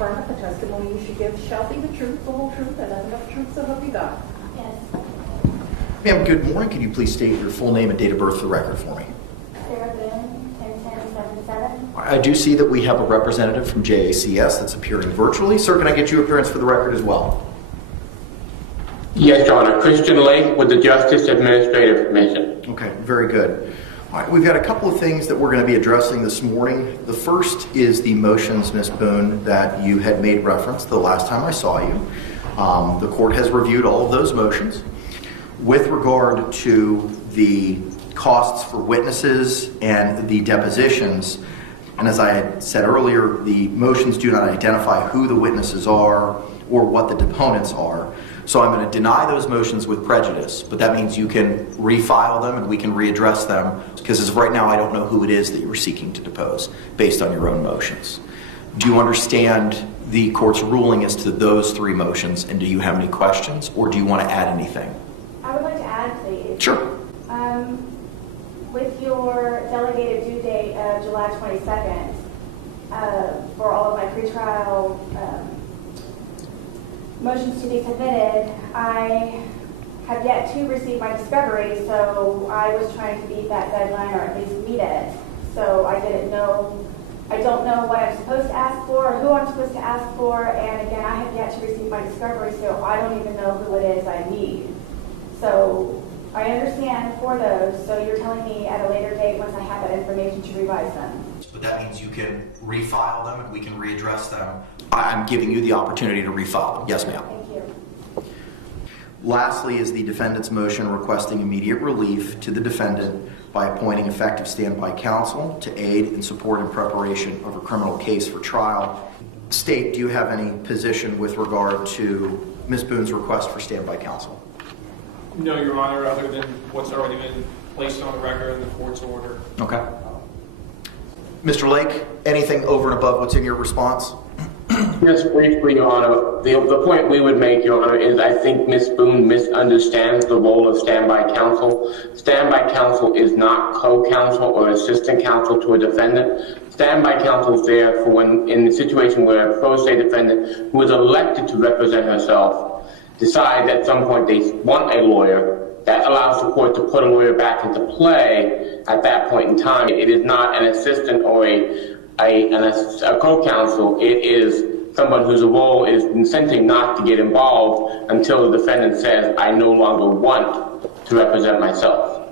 affirm that the testimony you should give shall be the truth, the whole truth, and nothing but the truth, so help you God? Yes. Ma'am, good morning. Can you please state your full name and date of birth for the record for me? Sarah Boone, 101077. I do see that we have a representative from JACS that's appearing virtually. Sir, can I get your appearance for the record as well? Yes, Your Honor. Christian Lake with the Justice Administrative Commission. Okay, very good. All right, we've got a couple of things that we're going to be addressing this morning. The first is the motions, Ms. Boone, that you had made reference the last time I saw you. The court has reviewed all of those motions. With regard to the costs for witnesses and the depositions, and as I had said earlier, the motions do not identify who the witnesses are or what the deponents are. So I'm going to deny those motions with prejudice, but that means you can refile them and we can readdress them, because as of right now I don't know who it is that you were seeking to depose based on your own motions. Do you understand the court's ruling as to those three motions, and do you have any questions, or do you want to add anything? I would like to add, please. Sure. With your delegated due date of July 22nd, for all of my pretrial motions to be submitted, I have yet to receive my discovery, so I was trying to beat that deadline or at least meet it. So I don't know what I'm supposed to ask for or who I'm supposed to ask for, and again, I have yet to receive my discovery, so I don't even know who it is I need. So I understand for those, so you're telling me at a later date once I have that information to revise them. But that means you can refile them and we can readdress them. I'm giving you the opportunity to refile them. Yes, ma'am. Thank you. Lastly is the defendant's motion requesting immediate relief to the defendant by appointing effective standby counsel to aid in support and preparation of a criminal case for trial. State, do you have any position with regard to Ms. Boone's request for standby counsel? No, Your Honor, other than what's already been placed on the record in the court's order. Okay. Mr. Lake, anything over and above what's in your response? Just briefly, Your Honor, the point we would make, Your Honor, is I think Ms. Boone misunderstands the role of standby counsel. Standby counsel is not co-counsel or assistant counsel to a defendant. Standby counsel is there for when, in the situation where a pro se defendant who is elected to represent herself decide at some point they want a lawyer, that allows the court to put a lawyer back into play at that point in time. It is not an assistant or a co-counsel. It is someone whose role is incenting not to get involved until the defendant says, I no longer want to represent myself.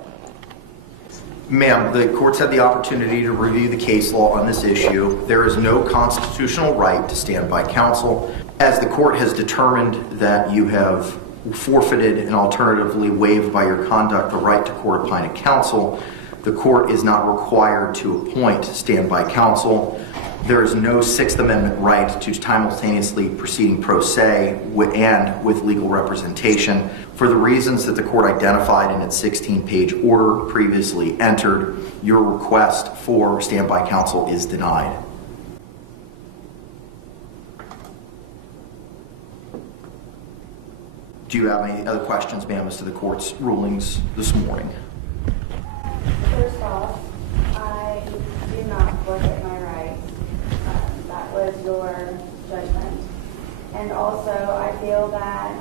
Ma'am, the court's had the opportunity to review the case law on this issue. There is no constitutional right to standby counsel. As the court has determined that you have forfeited and alternatively waived by your conduct the right to court-appointed counsel, the court is not required to appoint standby counsel. There is no Sixth Amendment right to simultaneously proceeding pro se and with legal representation. For the reasons that the court identified in its 16-page order previously entered, your request for standby counsel is denied. Do you have any other questions, ma'am, as to the court's rulings this morning? First off, I do not forfeit my rights. That was your judgment. And also, I feel that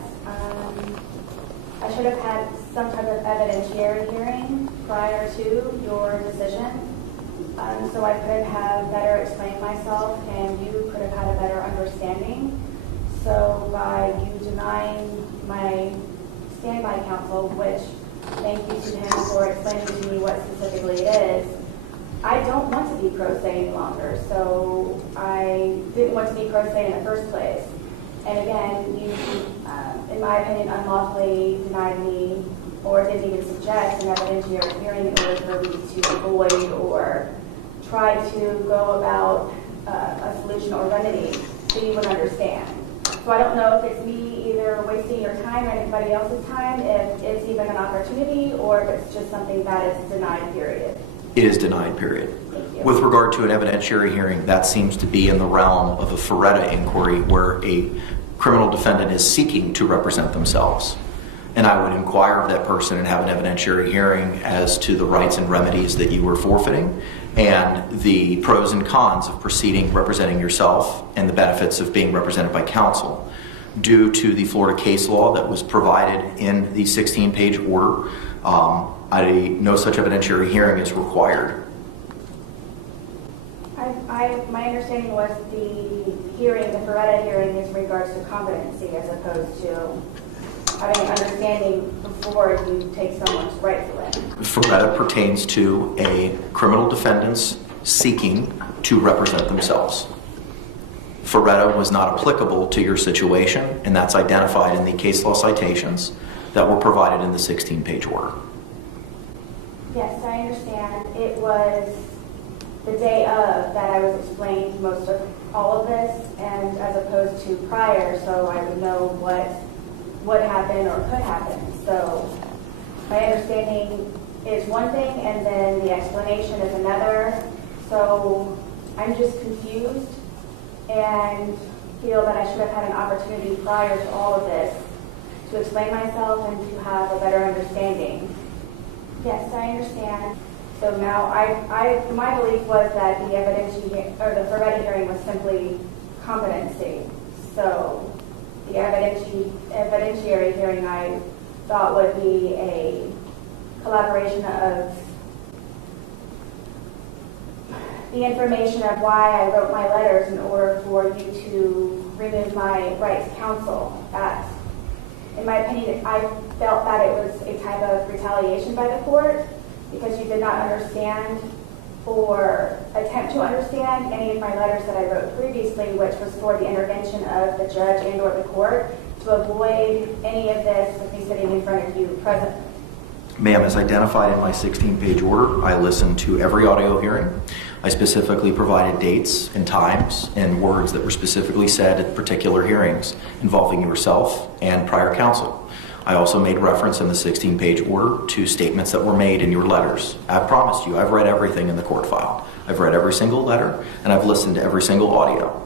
I should have had some type of evidentiary hearing prior to your decision. So I could have better explained myself and you could have had a better understanding. So by you denying my standby counsel, which thank you to him for explaining to me what specifically it is, I don't want to be pro se any longer. So I didn't want to be pro se in the first place. And again, you, in my opinion, unlawfully denied me or didn't even suggest an evidentiary hearing in order for me to avoid or try to go about a solution or remedy so you would understand. So I don't know if it's me either wasting your time or anybody else's time, if it's even an opportunity, or if it's just something that is denied, period. It is denied, period. Thank you. With regard to an evidentiary hearing, that seems to be in the realm of a Ferretta inquiry where a criminal defendant is seeking to represent themselves. And I would inquire of that person and have an evidentiary hearing as to the rights and remedies that you were forfeiting and the pros and cons of proceeding representing yourself and the benefits of being represented by counsel. Due to the Florida case law that was provided in the 16-page order, no such evidentiary hearing is required. My understanding was the hearing, the Ferretta hearing, is in regards to competency as opposed to having an understanding before you take someone's rights away. Ferretta pertains to a criminal defendants seeking to represent themselves. Ferretta was not applicable to your situation, and that's identified in the case law citations that were provided in the 16-page order. Yes, I understand. It was the day of that I was explained most of all of this, and as opposed to prior, so I would know what would happen or could happen. So my understanding is one thing, and then the explanation is another. So I'm just confused and feel that I should have had an opportunity prior to all of this to explain myself and to have a better understanding. Yes, I understand. So now, my belief was that the Ferretta hearing was simply competency. So the evidentiary hearing I thought would be a collaboration of the information of why I wrote my letters in order for you to remove my rights counsel. That, in my opinion, I felt that it was a type of retaliation by the court because you did not understand or attempt to understand any of my letters that I wrote previously, which was for the intervention of the judge and or the court to avoid any of this with me sitting in front of you presently. Ma'am, as identified in my 16-page order, I listened to every audio hearing. I specifically provided dates and times and words that were specifically said at particular hearings involving yourself and prior counsel. I also made reference in the 16-page order to statements that were made in your letters. I promised you, I've read everything in the court file. I've read every single letter, and I've listened to every single audio.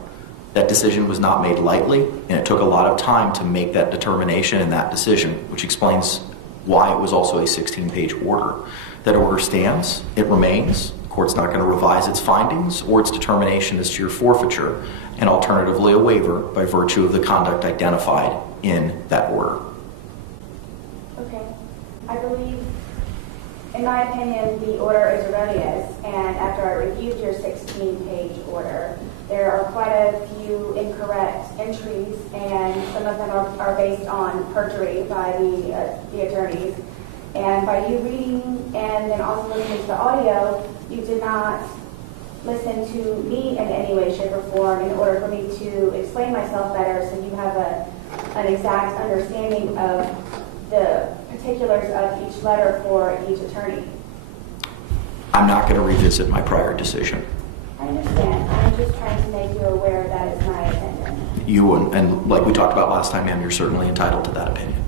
That decision was not made lightly, and it took a lot of time to make that determination and that decision, which explains why it was also a 16-page order. That order stands, it remains. The court's not going to revise its findings or its determination as to your forfeiture, and alternatively a waiver by virtue of the conduct identified in that order. Okay. I believe, in my opinion, the order is erroneous, and after I reviewed your 16-page order, there are quite a few incorrect entries, and some of them are based on perjury by the attorneys. And by you reading and then also listening to the audio, you did not listen to me in any way, shape, or form in order for me to explain myself better, so you have an exact understanding of the particulars of each letter for each attorney. I'm not going to revisit my prior decision. I understand. I'm just trying to make you aware that it's my opinion. You, and like we talked about last time, ma'am, you're certainly entitled to that opinion.